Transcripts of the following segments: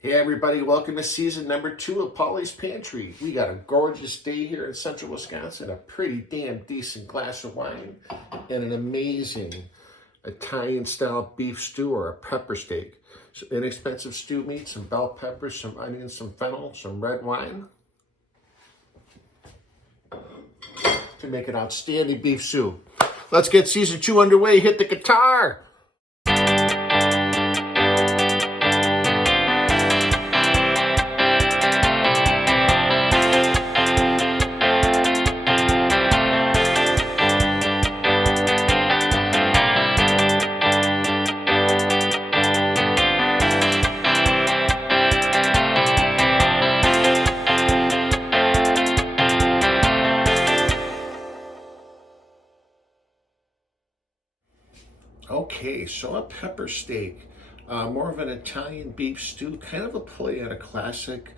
Hey everybody, welcome to season number 2 of Polly's Pantry. We got a gorgeous day here in central Wisconsin, a pretty damn decent glass of wine, and an amazing Italian-style beef stew or a pepper steak. Some inexpensive stew meat, some bell peppers, some onions, some fennel, some red wine to make an outstanding beef stew. Let's get season 2 underway. Hit the guitar! Okay, so a pepper steak, more of an Italian beef stew, kind of a play on a classic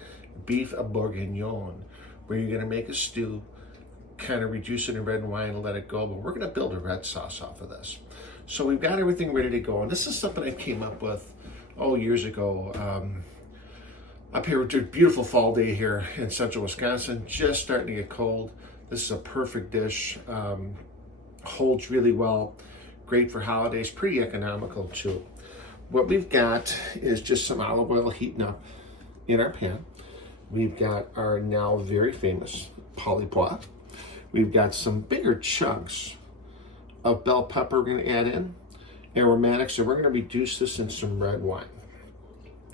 beef bourguignon, where you're going to make a stew, kind of reduce it in red wine and let it go, but we're going to build a red sauce off of this. So we've got everything ready to go, and this is something I came up with, years ago. Up here, it's a beautiful fall day here in central Wisconsin, just starting to get cold. This is a perfect dish, holds really well. Great for holidays, pretty economical too. What we've got is just some olive oil heating up in our pan. We've got our now very famous Polly Pois. We've got some bigger chunks of bell pepper we're going to add in, aromatics, and we're going to reduce this in some red wine.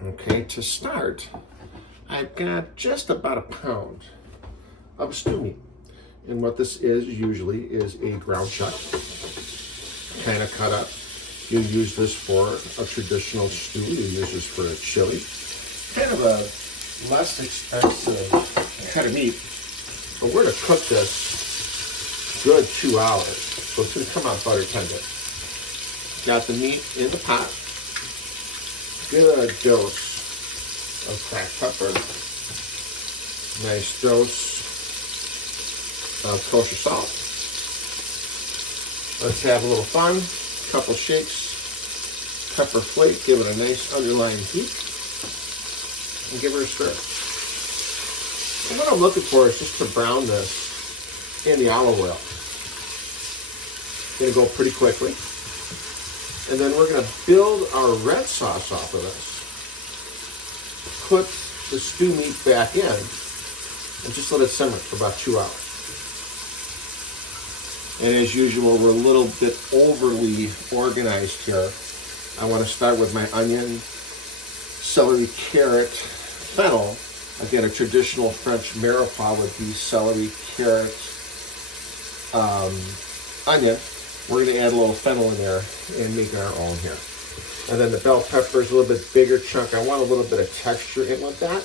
Okay, to start, I've got just about a pound of stew meat. And what this is usually is a ground chuck, kind of cut up. You use this for a traditional stew. You use this for a chili. Kind of a less expensive kind of meat. But we're going to cook this good 2 hours. So it's going to come out butter tender. Got the meat in the pot. Good dose of cracked pepper. Nice dose of kosher salt. Let's have a little fun. Couple shakes, pepper flake, give it a nice underlying heat, and give her a stir. And what I'm looking for is just to brown this in the olive oil. It's going to go pretty quickly. And then we're going to build our red sauce off of this. Put the stew meat back in and just let it simmer for about 2 hours. And as usual, we're a little bit overly organized here. I want to start with my onion, celery, carrot, fennel. Again, a traditional French mirepoix would be celery, carrot, onion. We're going to add a little fennel in there and make our own here. And then the bell pepper is a little bit bigger chunk. I want a little bit of texture in with that.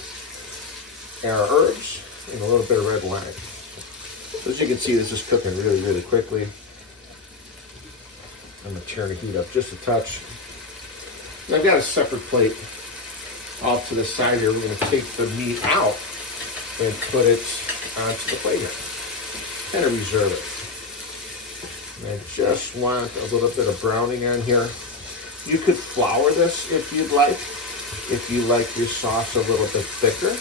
And our herbs and a little bit of red wine. As you can see, this is cooking really, really quickly. I'm going to turn the heat up just a touch. And I've got a separate plate off to the side here. We're going to take the meat out and put it onto the plate here. Kind of reserve it. And I just want a little bit of browning on here. You could flour this if you'd like. If you like your sauce a little bit thicker.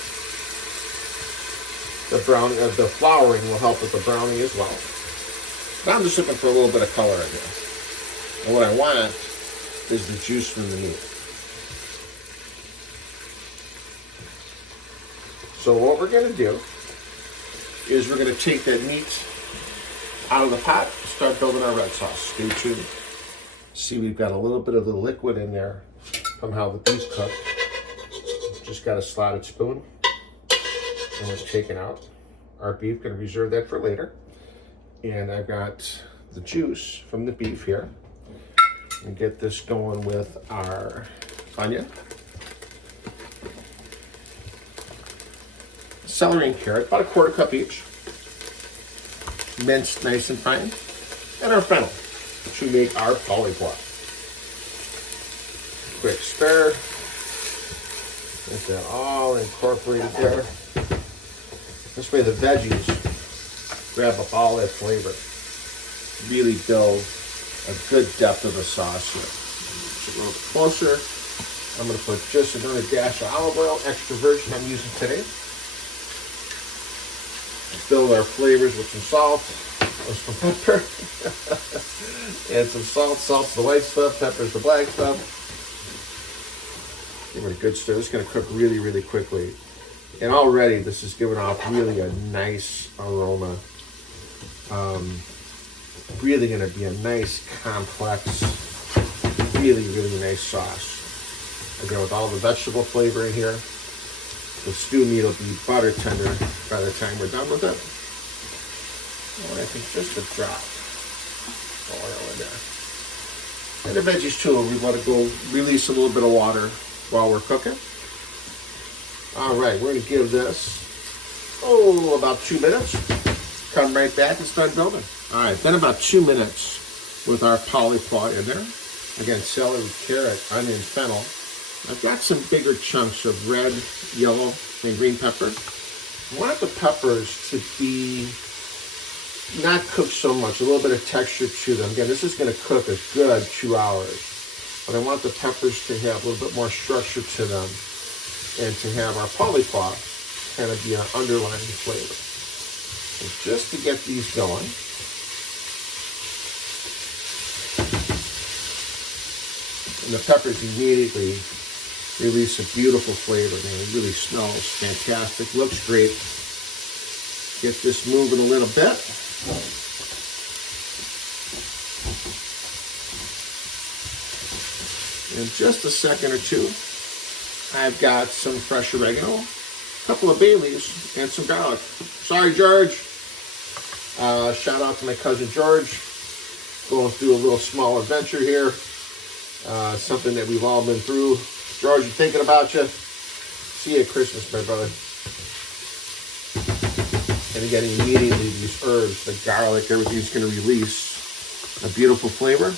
The flouring will help with the browning as well. But I'm just looking for a little bit of color in here. And what I want is the juice from the meat. So what we're going to do is we're going to take that meat out of the pot, start building our red sauce. Stay tuned. See, we've got a little bit of the liquid in there from how the beef's cooked. Just got a slotted spoon. And it's taken out. Our beef, going to reserve that for later. And I've got the juice from the beef here. And get this going with our onion, celery and carrot, about a 1/4 cup each. Minced nice and fine. And our fennel to make our Polly Pois. Quick stir. Get that all incorporated there. This way the veggies grab up all that flavor. Really build a good depth of the sauce here. Just a little bit closer. I'm going to put just another dash of olive oil, extra virgin I'm using today. Build our flavors with some salt, or some pepper, and some salt. Salt's the white stuff, pepper's the black stuff. Give it a good stir. This is going to cook really, really quickly. And already this is giving off really a nice aroma. Really going to be a nice, complex, really, really nice sauce. Again, with all the vegetable flavor in here, the stew meat will be butter tender by the time we're done with it. And I think just a drop of oil in there. And the veggies too, we want to go release a little bit of water while we're cooking. All right, we're going to give this, about 2 minutes. Come right back and start building. All right, been about 2 minutes with our cauliflower in there. Again, celery, carrot, onion, fennel. I've got some bigger chunks of red, yellow, and green peppers. I want the peppers to be not cooked so much, a little bit of texture to them. Again, this is going to cook a good 2 hours. But I want the peppers to have a little bit more structure to them and to have our cauliflower kind of be an underlying flavor. So just to get these going, and the peppers immediately release a beautiful flavor, man. It really smells fantastic, looks great. Get this moving a little bit. In just a second or two, I've got some fresh oregano, a couple of bay leaves, and some garlic. Sorry, George. Shout out to my cousin George. Going through a little small adventure here. Something that we've all been through. George, I'm thinking about you. See you at Christmas, my brother. And again, immediately these herbs, the garlic, everything's going to release a beautiful flavor.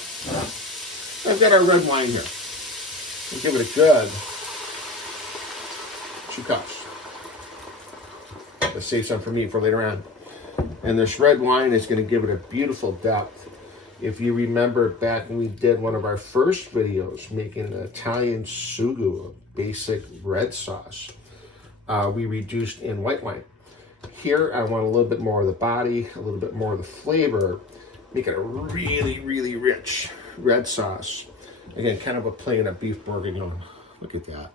I've got our red wine here. We'll give it a good 2 cups. Let's save some for me for later on. And this red wine is going to give it a beautiful depth. If you remember back when we did one of our first videos making an Italian sugo, a basic red sauce, we reduced in white wine. Here, I want a little bit more of the body, a little bit more of the flavor, make it a really, really rich red sauce. Again, kind of a plain of beef bourguignon. Look at that.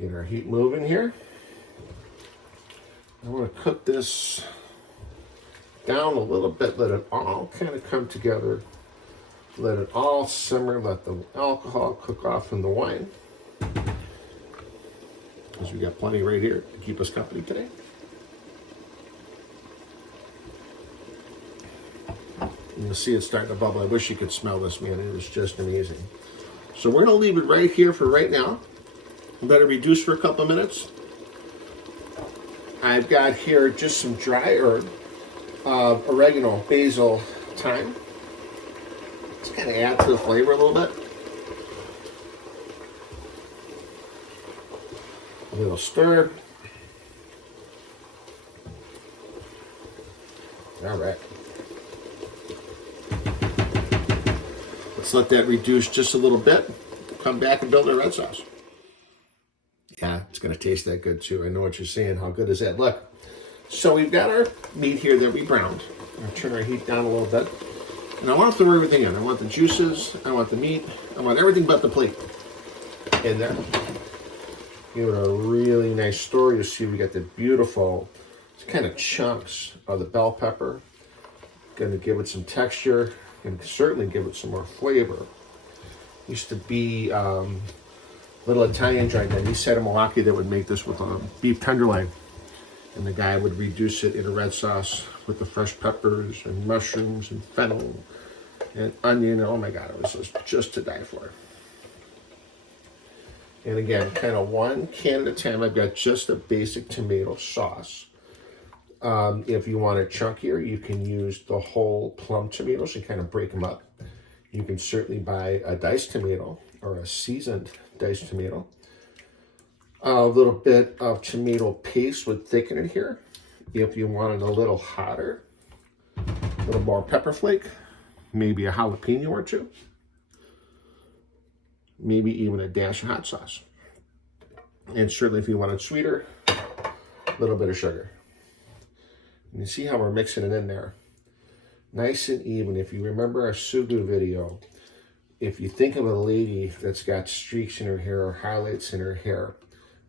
Get our heat moving here. I want to cook this down a little bit, let it all kind of come together. Let it all simmer, let the alcohol cook off in the wine. Because we got plenty right here to keep us company today. And you'll see it starting to bubble. I wish you could smell this, man. It is just amazing. So we're going to leave it right here for right now. I'm going to reduce for a couple of minutes. I've got here just some dry herb, oregano, basil, thyme. Just kind of add to the flavor a little bit. A little stir. All right. Let's let that reduce just a little bit. Come back and build our red sauce. Yeah, it's going to taste that good too. I know what you're saying. How good does that look? So we've got our meat here that we browned. I'm going to turn our heat down a little bit. And I want to throw everything in. I want the juices. I want the meat. I want everything but the plate in there. Give it a really nice stir. You see we got the beautiful kind of chunks of the bell pepper. Going to give it some texture and certainly give it some more flavor. Used to be little Italian joint that he said in Milwaukee that would make this with a beef tenderloin. And the guy would reduce it in a red sauce with the fresh peppers and mushrooms and fennel and onion. Oh my God, it was just to die for. And again, kind of one can at a time. I've got just a basic tomato sauce. If you want it chunkier, you can use the whole plum tomatoes and kind of break them up. You can certainly buy a diced tomato or a seasoned diced tomato. A little bit of tomato paste would thicken it here. If you want it a little hotter, a little more pepper flake, maybe a jalapeno or two. maybe even a dash of hot sauce. And certainly if you want it sweeter, a little bit of sugar. And you see how we're mixing it in there. Nice and even. If you remember our sugu video, if you think of a lady that's got streaks in her hair or highlights in her hair,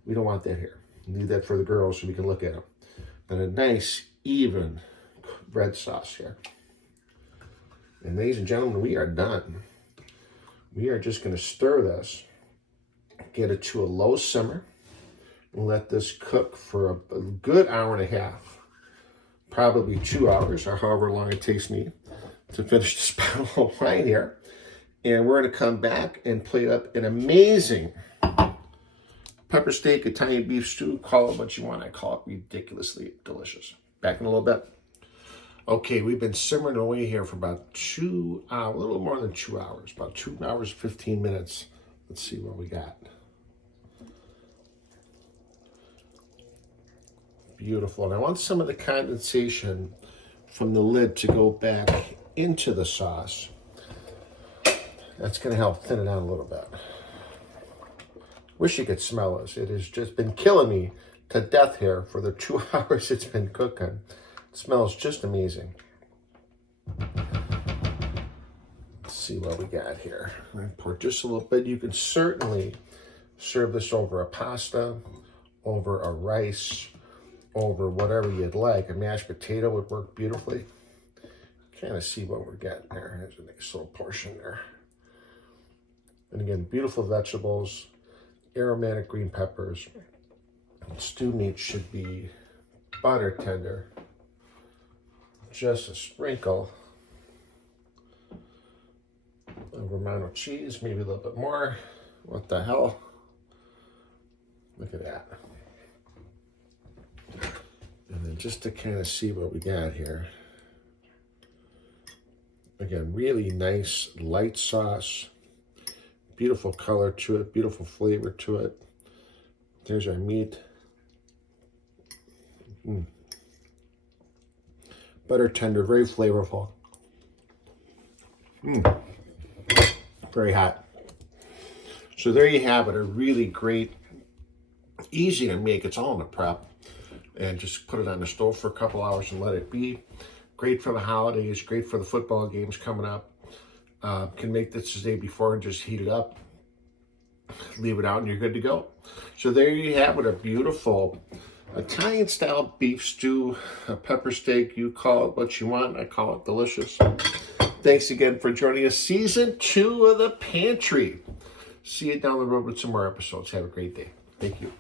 we don't want that hair. We need that for the girls so we can look at them. And a nice, even red sauce here. And ladies and gentlemen, we are done. We are just going to stir this, get it to a low simmer, and let this cook for a good hour and a half, probably 2 hours, or however long it takes me to finish this bottle of wine here. And we're going to come back and plate up an amazing pepper steak, Italian beef stew. Call it what you want. I call it ridiculously delicious. Back in a little bit. Okay, we've been simmering away here for about 2 hours, a little more than 2 hours, about 2 hours, 15 minutes. Let's see what we got. Beautiful. And I want some of the condensation from the lid to go back into the sauce. That's going to help thin it out a little bit. Wish you could smell this. It has just been killing me to death here for the 2 hours it's been cooking. It smells just amazing. Let's see what we got here. I'm going to pour just a little bit. You can certainly serve this over a pasta, over a rice, over whatever you'd like. A mashed potato would work beautifully. Kind of see what we're getting there. There's a nice little portion there. And again, beautiful vegetables, aromatic green peppers. Stew meat should be butter tender. Just a sprinkle of Romano cheese, maybe a little bit more. What the hell? Look at that. And then just to kind of see what we got here. Again, really nice light sauce. Beautiful color to it, beautiful flavor to it. There's our meat. Butter tender, very flavorful. Very hot. So there you have it, a really great, easy to make. It's all in the prep. And just put it on the stove for a couple hours and let it be. Great for the holidays, great for the football games coming up. Can make this the day before and just heat it up. Leave it out and you're good to go. So there you have it, a beautiful Italian-style beef stew, a pepper steak. You call it what you want. I call it delicious. Thanks again for joining us. Season 2 of The Pantry. See you down the road with some more episodes. Have a great day. Thank you.